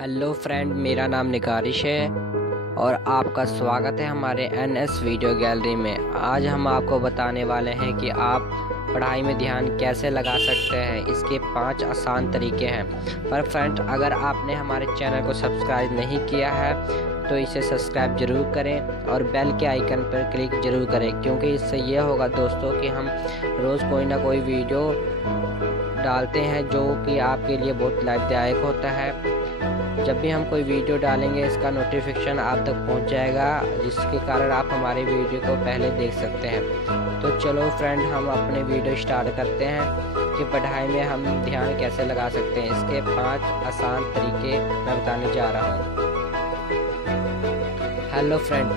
Hello friend, मेरा नाम निकारिश है और आपका स्वागत है हमारे NS वीडियो गैलरी में। आज हम आपको बताने वाले हैं कि आप पढ़ाई में ध्यान कैसे लगा सकते हैं। इसके 5 आसान तरीके हैं। पर फ्रेंड, अगर आपने हमारे चैनल को सब्सक्राइब नहीं किया है तो इसे सब्सक्राइब ज़रूर करें और बेल के आइकन पर क्लिक ज़रूर करें, क्योंकि इससे यह होगा दोस्तों कि हम रोज़ कोई ना कोई वीडियो डालते हैं जो कि आपके लिए बहुत लाभदायक होता है। जब भी हम कोई वीडियो डालेंगे इसका नोटिफिकेशन आप तक पहुंच जाएगा, जिसके कारण आप हमारी वीडियो को पहले देख सकते हैं। तो चलो फ्रेंड, हम अपने वीडियो स्टार्ट करते हैं कि पढ़ाई में हम ध्यान कैसे लगा सकते हैं। इसके 5 आसान तरीके मैं बताने जा रहा हूं। हेलो फ्रेंड,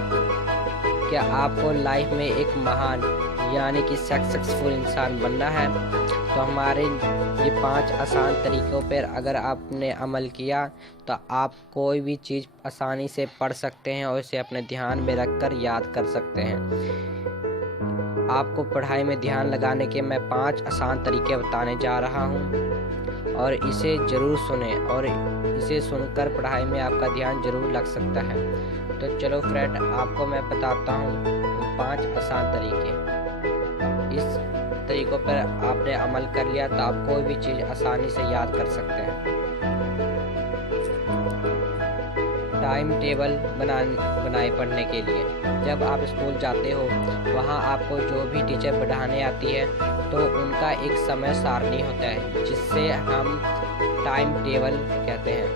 क्या आपको लाइफ में एक महान यानी कि सक्सेसफुल इंसान बनना है? तो हमारे ये 5 आसान तरीक़ों पर अगर आपने अमल किया तो आप कोई भी चीज़ आसानी से पढ़ सकते हैं और इसे अपने ध्यान में रखकर याद कर सकते हैं। आपको पढ़ाई में ध्यान लगाने के मैं 5 आसान तरीके बताने जा रहा हूँ और इसे ज़रूर सुने और इसे सुनकर पढ़ाई में आपका ध्यान ज़रूर लग सकता है। तो चलो फ्रेंड, आपको मैं बताता हूँ 5 आसान तरीके। इस तरीकों पर आपने अमल कर लिया तो आप कोई भी चीज़ आसानी से याद कर सकते हैं। टाइम टेबल बनाए पढ़ने के लिए। जब आप स्कूल जाते हो वहाँ आपको जो भी टीचर पढ़ाने आती है तो उनका एक समय सारणी होता है जिससे हम टाइम टेबल कहते हैं।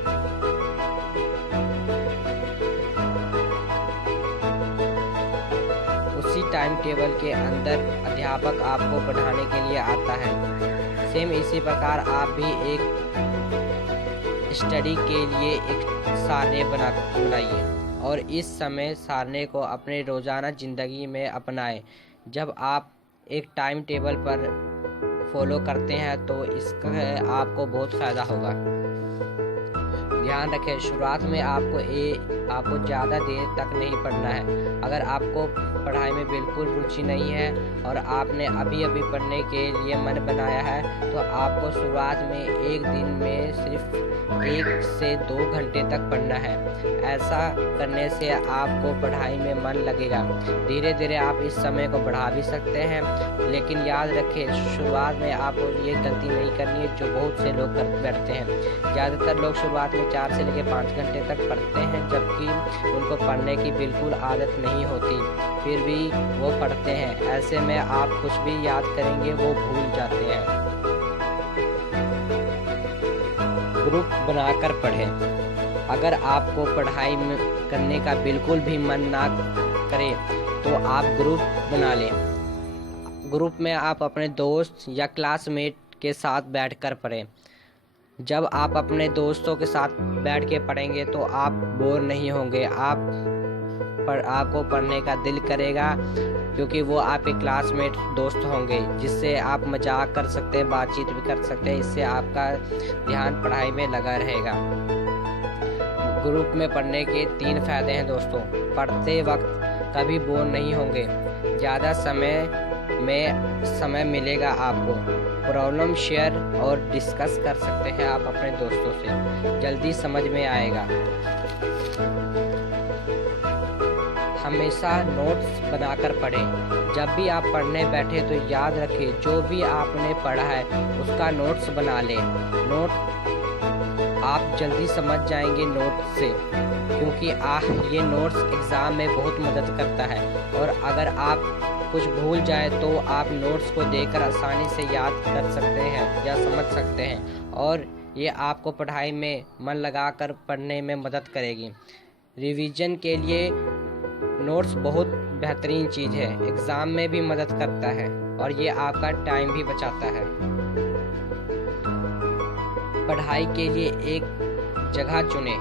उसी टाइम टेबल के अंदर अध्यापक आपको पढ़ाने के लिए आता है। सेम इसी प्रकार आप भी एक स्टडी के लिए एक सारणी बनाइए और इस समय सारणी को अपने रोज़ाना ज़िंदगी में अपनाएं। जब आप एक टाइम टेबल पर फॉलो करते हैं तो इसका आपको बहुत फ़ायदा होगा। ध्यान रखें, शुरुआत में आपको ज़्यादा देर तक नहीं पढ़ना है। अगर आपको पढ़ाई में बिल्कुल रुचि नहीं है और आपने अभी पढ़ने के लिए मन बनाया है तो आपको शुरुआत में एक दिन में सिर्फ 1 से 2 घंटे तक पढ़ना है। ऐसा करने से आपको पढ़ाई में मन लगेगा। धीरे धीरे आप इस समय को बढ़ा भी सकते हैं, लेकिन याद रखें शुरुआत में आपको ये गलती नहीं करनी है जो बहुत से लोग कर बैठते हैं। ज़्यादातर लोग शुरुआत में 4 से लेकर 5 घंटे तक पढ़ते हैं, जबकि उनको पढ़ने की बिल्कुल आदत नहीं होती, फिर भी वो पढ़ते हैं। ऐसे में आप कुछ भी याद करेंगे वो भूल जाते हैं। ग्रुप बनाकर पढ़ें। अगर आपको पढ़ाई में करने का बिल्कुल भी मन ना करे तो आप ग्रुप बना लें। ग्रुप में आप अपने दोस्त या क्लासमेट के साथ बैठकर पढ़ें। जब आप अपने दोस्तों के साथ बैठ के पढ़ेंगे तो आप बोर नहीं होंगे। आपको पढ़ने का दिल करेगा, क्योंकि वो आपके क्लासमेट दोस्त होंगे जिससे आप मजाक कर सकते हैं, बातचीत भी कर सकते हैं। इससे आपका ध्यान पढ़ाई में लगा रहेगा। ग्रुप में पढ़ने के 3 फायदे हैं दोस्तों। पढ़ते वक्त कभी बोर नहीं होंगे, ज़्यादा समय मिलेगा आपको। प्रॉब्लम शेयर और डिस्कस कर सकते हैं आप अपने दोस्तों से, जल्दी समझ में आएगा। हमेशा नोट्स बनाकर पढ़ें। जब भी आप पढ़ने बैठे तो याद रखें जो भी आपने पढ़ा है उसका नोट्स बना लें। आप जल्दी समझ जाएंगे नोट से, क्योंकि ये नोट्स एग्ज़ाम में बहुत मदद करता है। और अगर आप कुछ भूल जाए तो आप नोट्स को देखकर आसानी से याद कर सकते हैं या समझ सकते हैं, और ये आपको पढ़ाई में मन लगाकर पढ़ने में मदद करेगी। रिवीजन के लिए नोट्स बहुत बेहतरीन चीज़ है, एग्ज़ाम में भी मदद करता है और ये आपका टाइम भी बचाता है। पढ़ाई के लिए एक जगह चुनें।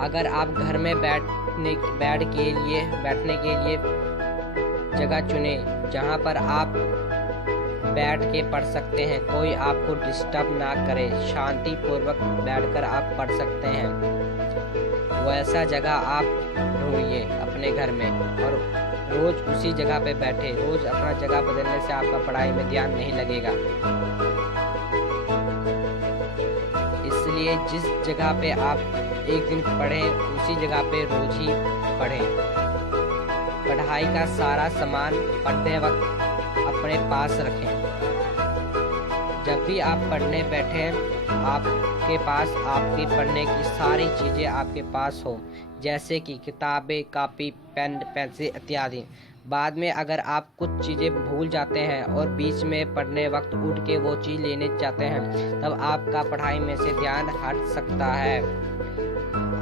अगर आप घर में बैठने के लिए जगह चुनें जहां पर आप बैठ के पढ़ सकते हैं, कोई आपको डिस्टर्ब ना करे, शांतिपूर्वक बैठकर आप पढ़ सकते हैं। वैसा जगह आप ढूंढिए अपने घर में और रोज़ उसी जगह पे बैठे। रोज़ अपना जगह बदलने से आपका पढ़ाई में ध्यान नहीं लगेगा। लिए जिस जगह पे आप एक दिन पढ़ें उसी जगह पे रोज ही पढ़ें। पढ़ाई का सारा सामान पढ़ने वक्त अपने पास रखें। जब भी आप पढ़ने बैठें आपके पास आपकी पढ़ने की सारी चीज़ें आपके पास हो, जैसे कि किताबें, कापी, पेन, पेंसिल इत्यादि। बाद में अगर आप कुछ चीज़ें भूल जाते हैं और बीच में पढ़ने वक्त उठ के वो चीज़ लेने चाहते हैं, तब आपका पढ़ाई में से ध्यान हट सकता है,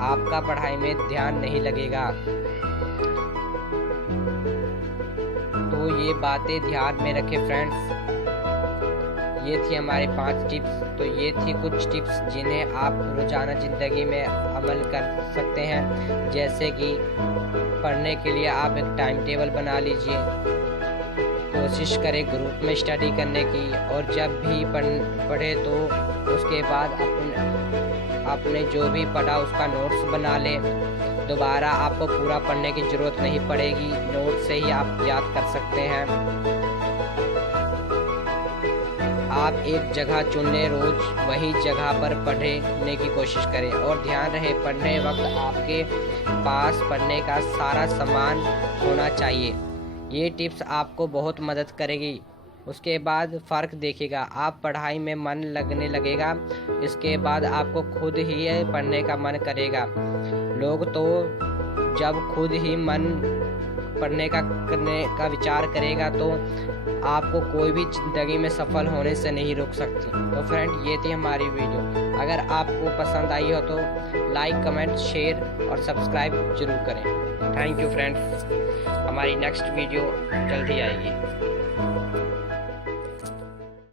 आपका पढ़ाई में ध्यान नहीं लगेगा। तो ये बातें ध्यान में रखें फ्रेंड्स। ये थी हमारी 5 टिप्स। तो ये थी कुछ टिप्स जिन्हें आप रोज़ाना ज़िंदगी में अमल कर सकते हैं। जैसे कि पढ़ने के लिए आप एक टाइम टेबल बना लीजिए, कोशिश करें ग्रुप में स्टडी करने की, और जब भी पढ़े तो उसके बाद आपने जो भी पढ़ा उसका नोट्स बना लें। दोबारा आपको पूरा पढ़ने की ज़रूरत नहीं पड़ेगी, नोट से ही आप याद कर सकते हैं। आप एक जगह चुन लें, रोज वही जगह पर पढ़ने की कोशिश करें, और ध्यान रहे पढ़ने वक्त आपके पास पढ़ने का सारा सामान होना चाहिए। ये टिप्स आपको बहुत मदद करेगी। उसके बाद फ़र्क देखिएगा, आप पढ़ाई में मन लगने लगेगा। इसके बाद आपको खुद ही पढ़ने का मन करेगा। लोग तो जब खुद ही मन पढ़ने का विचार करेगा तो आपको कोई भी ज़िंदगी में सफल होने से नहीं रोक सकती। तो फ्रेंड, ये थी हमारी वीडियो। अगर आपको पसंद आई हो तो लाइक, कमेंट, शेयर और सब्सक्राइब जरूर करें। Thank you friends. हमारी नेक्स्ट वीडियो जल्दी आएगी।